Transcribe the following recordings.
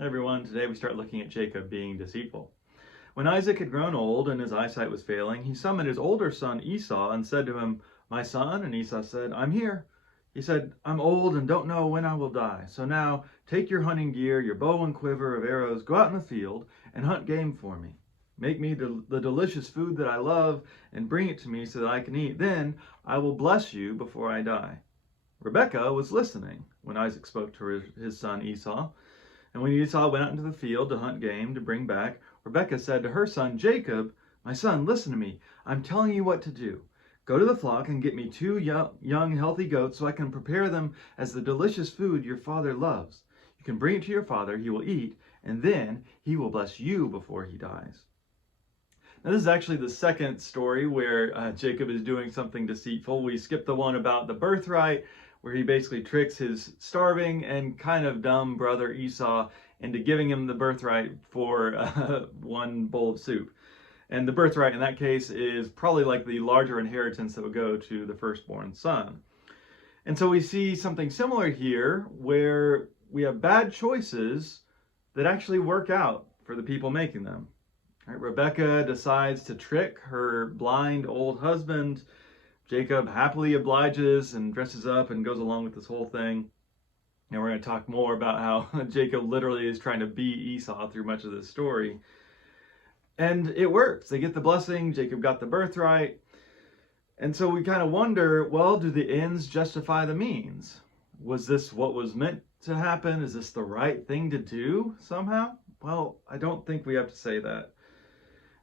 Hey everyone, today we start looking at Jacob being deceitful. When Isaac had grown old and his eyesight was failing, he summoned his older son Esau and said to him, "My son," and Esau said, "I'm here." He said, "I'm old and don't know when I will die. So now take your hunting gear, your bow and quiver of arrows, go out in the field and hunt game for me. Make me the delicious food that I love and bring it to me so that I can eat. Then I will bless you before I die." Rebekah was listening when Isaac spoke to his son Esau. And when Esau went out into the field to hunt game to bring back, Rebekah said to her son Jacob, "My son, listen to me. I'm telling you what to do. Go to the flock and get me two young healthy goats so I can prepare them as the delicious food your father loves. You can bring it to your father, he will eat, and then he will bless you before he dies." Now, this is actually the second story where Jacob is doing something deceitful. We skipped the one about the birthright, where he basically tricks his starving and kind of dumb brother Esau into giving him the birthright for one bowl of soup. And the birthright in that case is probably like the larger inheritance that would go to the firstborn son. And so we see something similar here where we have bad choices that actually work out for the people making them. Right, Rebekah decides to trick her blind old husband. Jacob happily obliges and dresses up and goes along with this whole thing. And we're going to talk more about how Jacob literally is trying to beat Esau through much of this story. And it works. They get the blessing. Jacob got the birthright. And so we kind of wonder, well, do the ends justify the means? Was this what was meant to happen? Is this the right thing to do somehow? Well, I don't think we have to say that.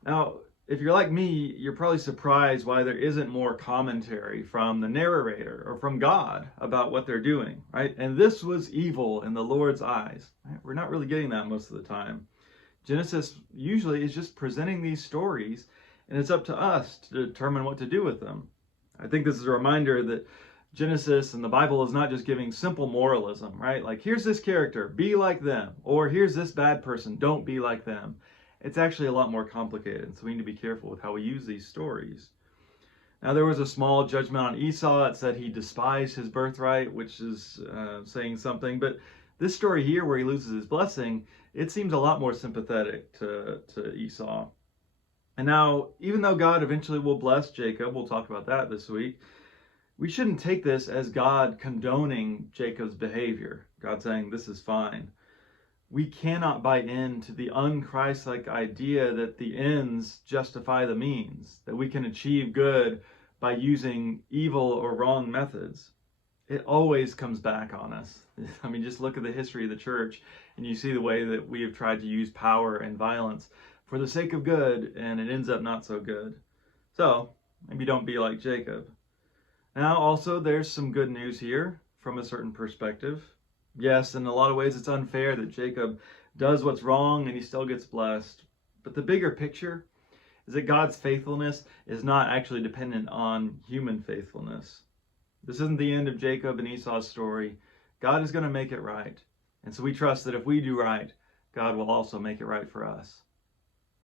Now, if you're like me, you're probably surprised why there isn't more commentary from the narrator or from God about what they're doing, right? And this was evil in the Lord's eyes. Right? We're not really getting that most of the time. Genesis usually is just presenting these stories, and it's up to us to determine what to do with them. I think this is a reminder that Genesis and the Bible is not just giving simple moralism, right? Like, here's this character, be like them, or here's this bad person, don't be like them. It's actually a lot more complicated, so we need to be careful with how we use these stories. Now, there was a small judgment on Esau. It said he despised his birthright, which is saying something. But this story here, where he loses his blessing, it seems a lot more sympathetic to Esau. And now, even though God eventually will bless Jacob, we'll talk about that this week, we shouldn't take this as God condoning Jacob's behavior. God saying, this is fine. We cannot buy into the un-Christ-like idea that the ends justify the means, that we can achieve good by using evil or wrong methods. It always comes back on us. I mean, just look at the history of the church and you see the way that we have tried to use power and violence for the sake of good, and it ends up not so good. So, maybe don't be like Jacob. Now, also, there's some good news here from a certain perspective. Yes, in a lot of ways it's unfair that Jacob does what's wrong and he still gets blessed. But the bigger picture is that God's faithfulness is not actually dependent on human faithfulness. This isn't the end of Jacob and Esau's story. God is going to make it right. And so we trust that if we do right, God will also make it right for us.